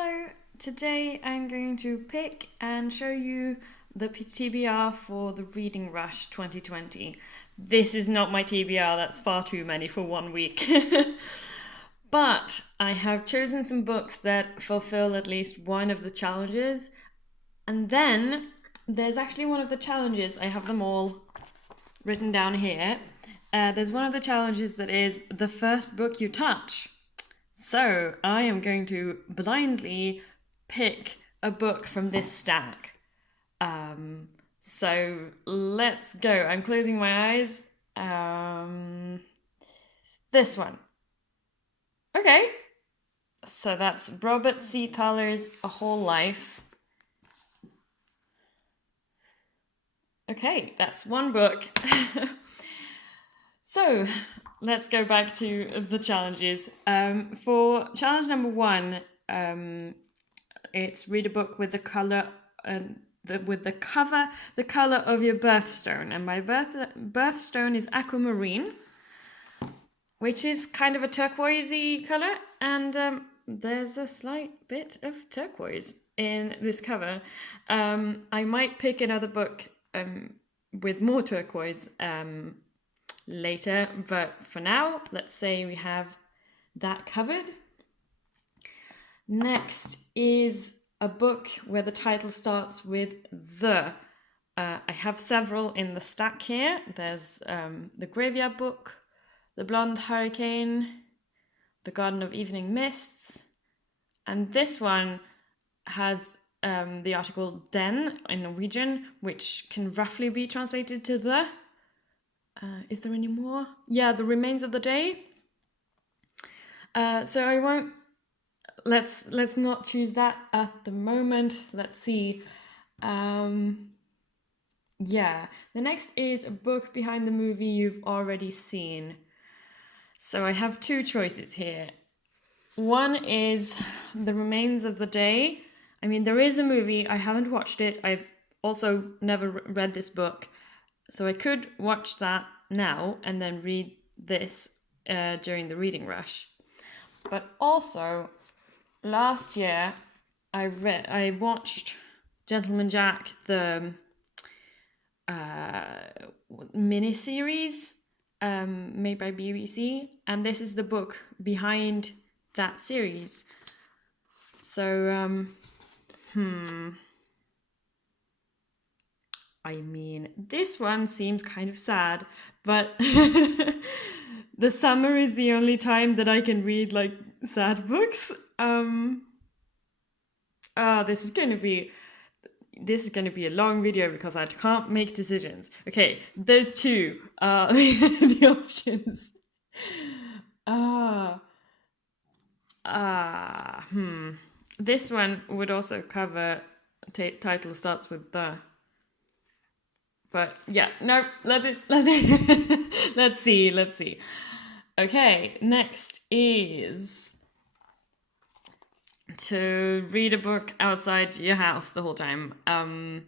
Hello, today I'm going to pick and show you the TBR for the Reading Rush 2020. This is not my TBR, that's far too many for 1 week. But I have chosen some books that fulfill at least one of the challenges. And then there's actually one of the challenges, I have them all written down here. There's one of the challenges that is the first book you touch. So I am going to blindly pick a book from this stack. So let's go. I'm closing my eyes. This one. Okay. So that's Robert C. Thaller's A Whole Life. Okay, that's one book. So let's go back to the challenges. For challenge number 1, it's read a book with the color the color of your birthstone, and my birthstone is aquamarine, which is kind of a turquoisey color, and there's a slight bit of turquoise in this cover. I might pick another book with more turquoise later, but for now, let's say we have that covered. Next is a book where the title starts with the. I have several in the stack here. There's The Graveyard Book, The Blonde Hurricane, The Garden of Evening Mists, and this one has the article den in Norwegian, which can roughly be translated to the. Is there any more? Yeah, The Remains of the Day. So I won't. Let's not choose that at the moment. Let's see. Yeah, the next is a book behind the movie you've already seen. So I have 2 choices here. One is The Remains of the Day. I mean, there is a movie. I haven't watched it. I've also never read this book. So I could watch that now and then read this during the reading rush. But also, last year I watched Gentleman Jack, the miniseries made by BBC, and this is the book behind that series. So I mean, this one seems kind of sad, but the summer is the only time that I can read like sad books. This is going to be a long video because I can't make decisions. Okay, those 2 are the options. This one would also cover title starts with the. But yeah, no, let it. Let's see. Okay, next is to read a book outside your house the whole time. I'm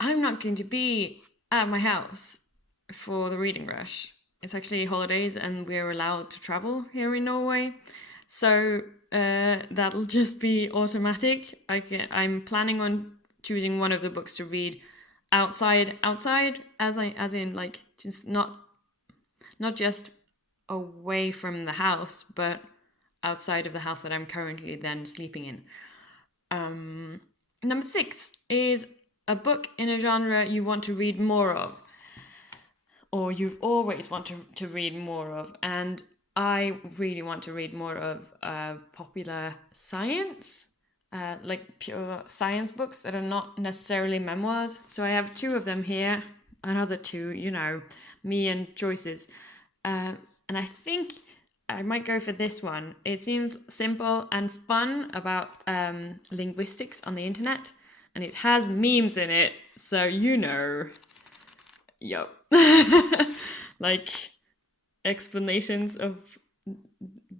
not going to be at my house for the reading rush. It's actually holidays and we're allowed to travel here in Norway. So that'll just be automatic. I'm planning on choosing one of the books to read outside as in like just not just away from the house, but outside of the house that I'm currently then sleeping in. Number 6 is a book in a genre you want to read more of, or you've always wanted to read more of, and I really want to read more of popular science, like pure science books that are not necessarily memoirs. So I have 2 of them here, another 2, me and choices. And I think I might go for this one. It seems simple and fun about linguistics on the internet, and it has memes in it, so yup. Like explanations of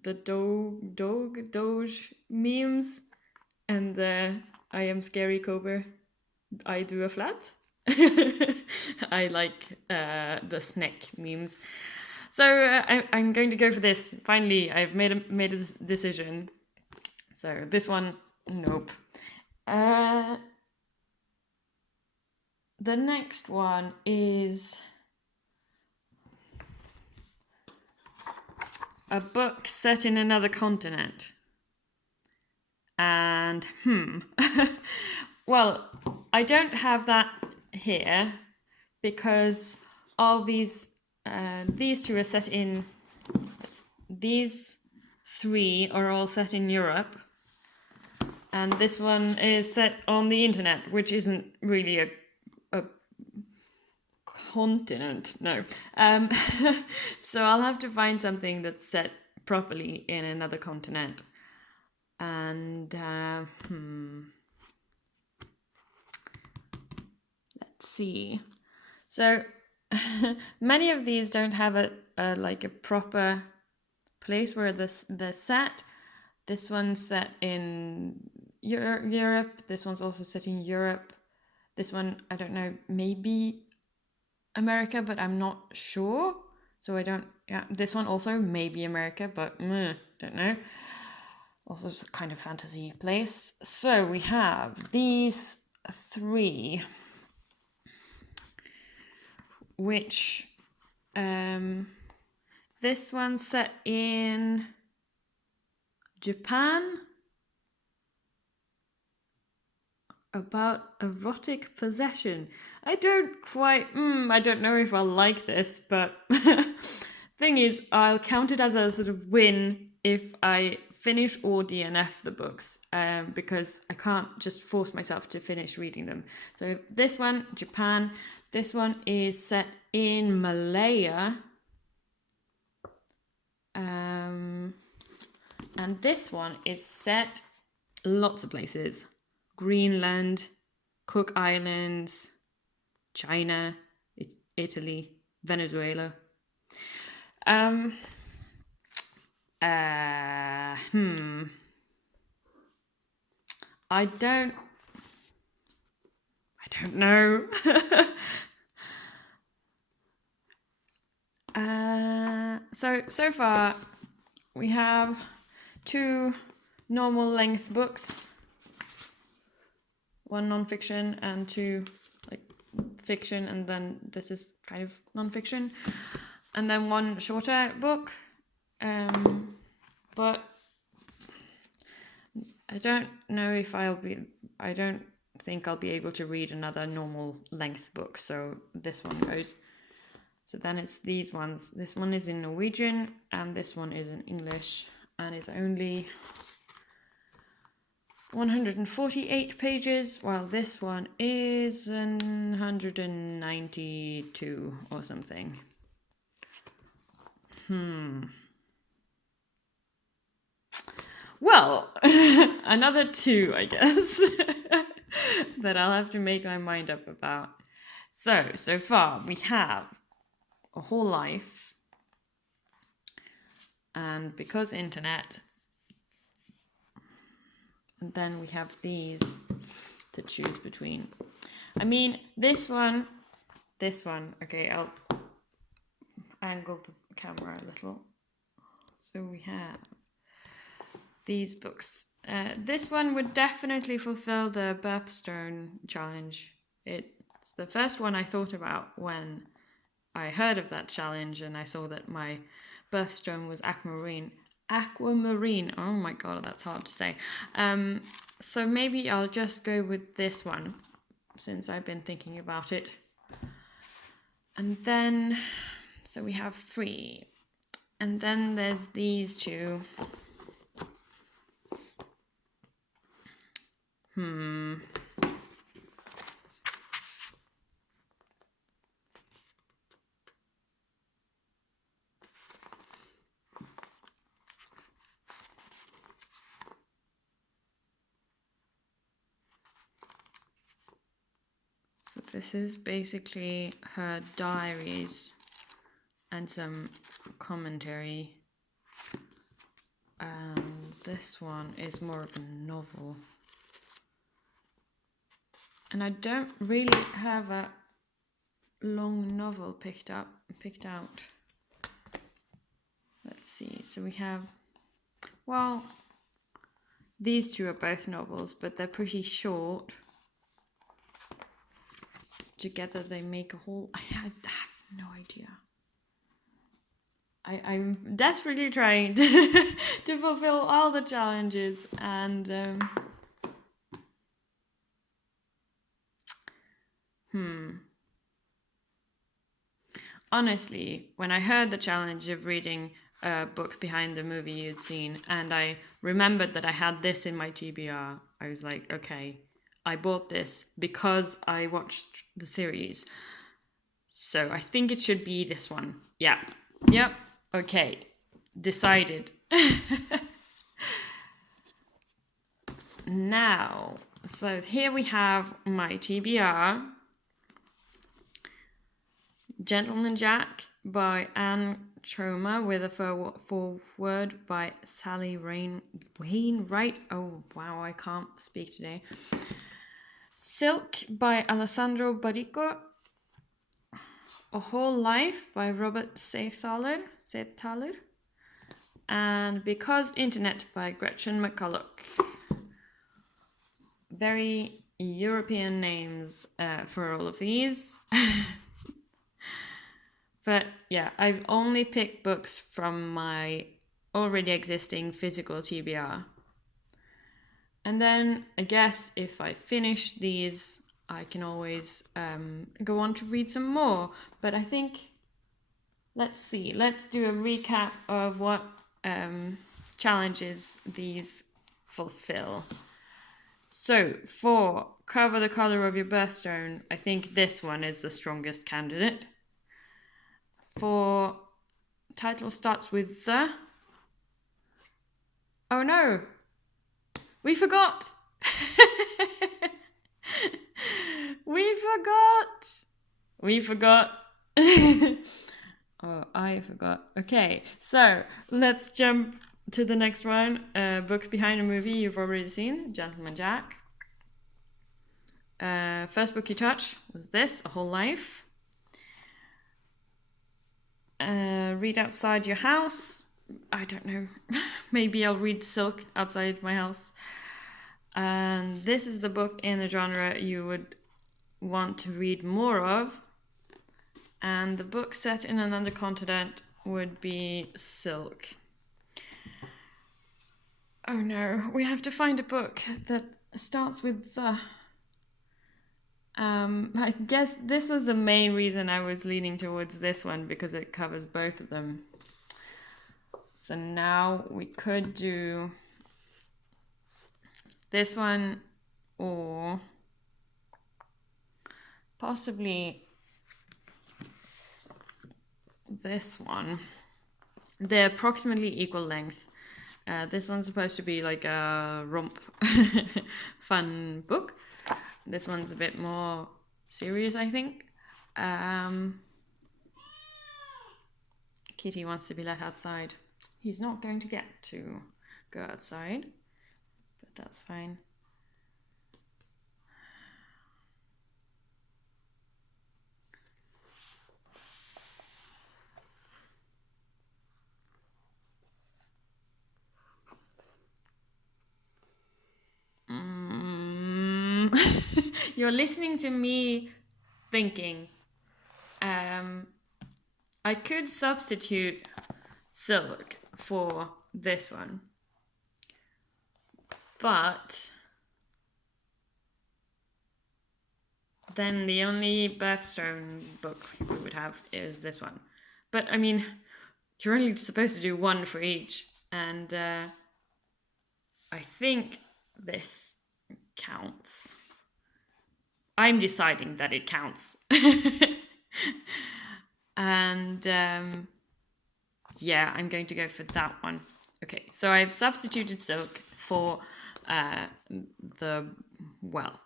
the Doge memes, and I am scary Cobra, I do a flat. I like the snack memes. So I'm going to go for this. Finally, I've made a decision. So this one, nope. The next one is a book set in another continent. And well, I don't have that here because all these two are set in, these three are all set in Europe, and this one is set on the internet, which isn't really a continent, no. So I'll have to find something that's set properly in another continent. And let's see. So many of these don't have a proper place where they're set. This one's set in Europe. This one's also set in Europe. This one, I don't know, maybe America, but I'm not sure. So I don't, this one also maybe America, but don't know. Also it's a kind of fantasy place. So we have these three, which this one's set in Japan, about erotic possession. I don't know if I'll like this, but thing is, I'll count it as a sort of win if I finish or DNF the books, because I can't just force myself to finish reading them. So this one, Japan. This one is set in Malaya. And this one is set lots of places. Greenland, Cook Islands, China, Italy, Venezuela. I don't know. So far we have 2 normal length books, 1 non-fiction and 2 fiction, and then this is kind of non-fiction, and then 1 shorter book, but I don't know if I don't think I'll be able to read another normal length book, so this one goes. So then it's these ones. This one is in Norwegian and this one is in English, and is only 148 pages, while this one is 192 or something. Well, another 2, I guess, that I'll have to make my mind up about. So far we have A Whole Life, and Because Internet, and then we have these to choose between. I mean, this one, okay, I'll angle the camera a little. So we have these books. This one would definitely fulfill the birthstone challenge. It's the first one I thought about when I heard of that challenge and I saw that my birthstone was aquamarine. Aquamarine, oh my god, that's hard to say. So maybe I'll just go with this one, since I've been thinking about it. And then, so we have 3. And then there's these 2. So this is basically her diaries and some commentary. This one is more of a novel. And I don't really have a long novel picked out. Let's see. So we have, well, These two are both novels, but they're pretty short. Together they make a whole... I have no idea. I'm desperately trying to fulfill all the challenges, and honestly, when I heard the challenge of reading a book behind the movie you'd seen, and I remembered that I had this in my TBR, I was like, okay, I bought this because I watched the series. So I think it should be this one. Yeah. Yep. Okay. Decided. Now, so here we have my TBR. Gentleman Jack by Anne Troma with a foreword by Sally Wainwright. Oh, wow, I can't speak today. Silk by Alessandro Barrico. A Whole Life by Robert Sethaler. And Because Internet by Gretchen McCulloch. Very European names for all of these. But yeah, I've only picked books from my already existing physical TBR. And then I guess if I finish these, I can always go on to read some more. But I think, let's do a recap of what challenges these fulfill. So for Cover the Color of Your Birthstone, I think this one is the strongest candidate. For title starts with the... Oh no! We forgot! We forgot! Oh, I forgot. Okay, so let's jump to the next one. Book behind a movie you've already seen, Gentleman Jack. First book you touch was this, A Whole Life. Read Outside Your House. I don't know. Maybe I'll read Silk outside my house. And this is the book in the genre you would want to read more of. And the book set in another continent would be Silk. Oh no, we have to find a book that starts with the... I guess this was the main reason I was leaning towards this one, because it covers both of them. So now we could do this one, or possibly this one. They're approximately equal length. This one's supposed to be like a romp fun book. This one's a bit more serious, I think. Kitty wants to be let outside. He's not going to get to go outside, but that's fine. You're listening to me thinking. I could substitute Silk for this one, but then the only birthstone book we would have is this one. But I mean, you're only supposed to do one for each, and I think this counts. I'm deciding that it counts. And yeah, I'm going to go for that one. Okay, so I've substituted Silk for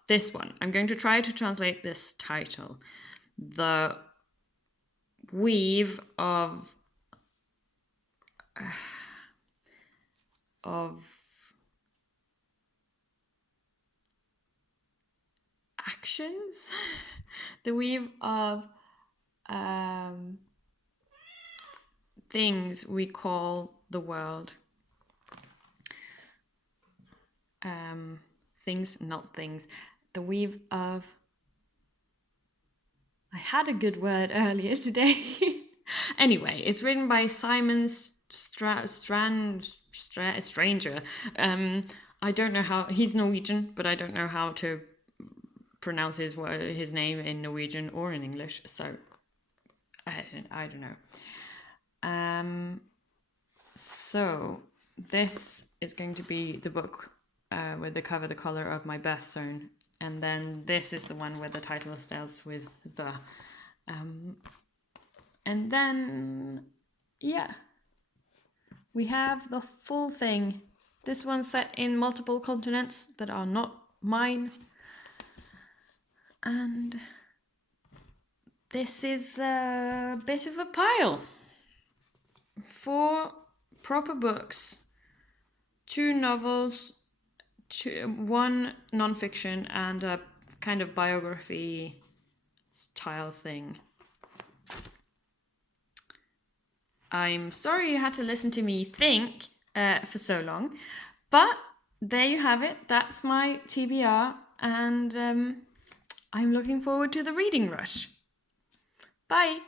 this one. I'm going to try to translate this title. The weave of actions. The weave of things we call the world. things, not things. The weave of... I had a good word earlier today. Anyway, it's written by Simon Stranger. I don't know how... He's Norwegian, but I don't know how to pronounce his name in Norwegian or in English, so I don't know. So this is going to be the book with the cover, the color of my birth zone, and then this is the one where the title starts with the, and then yeah, we have the full thing. This one's set in multiple continents that are not mine, and this is a bit of a pile. 4 proper books, 2 novels, 1 non-fiction, and a kind of biography style thing. I'm sorry you had to listen to me think for so long, but there you have it. That's my TBR, and I'm looking forward to the reading rush. Bye!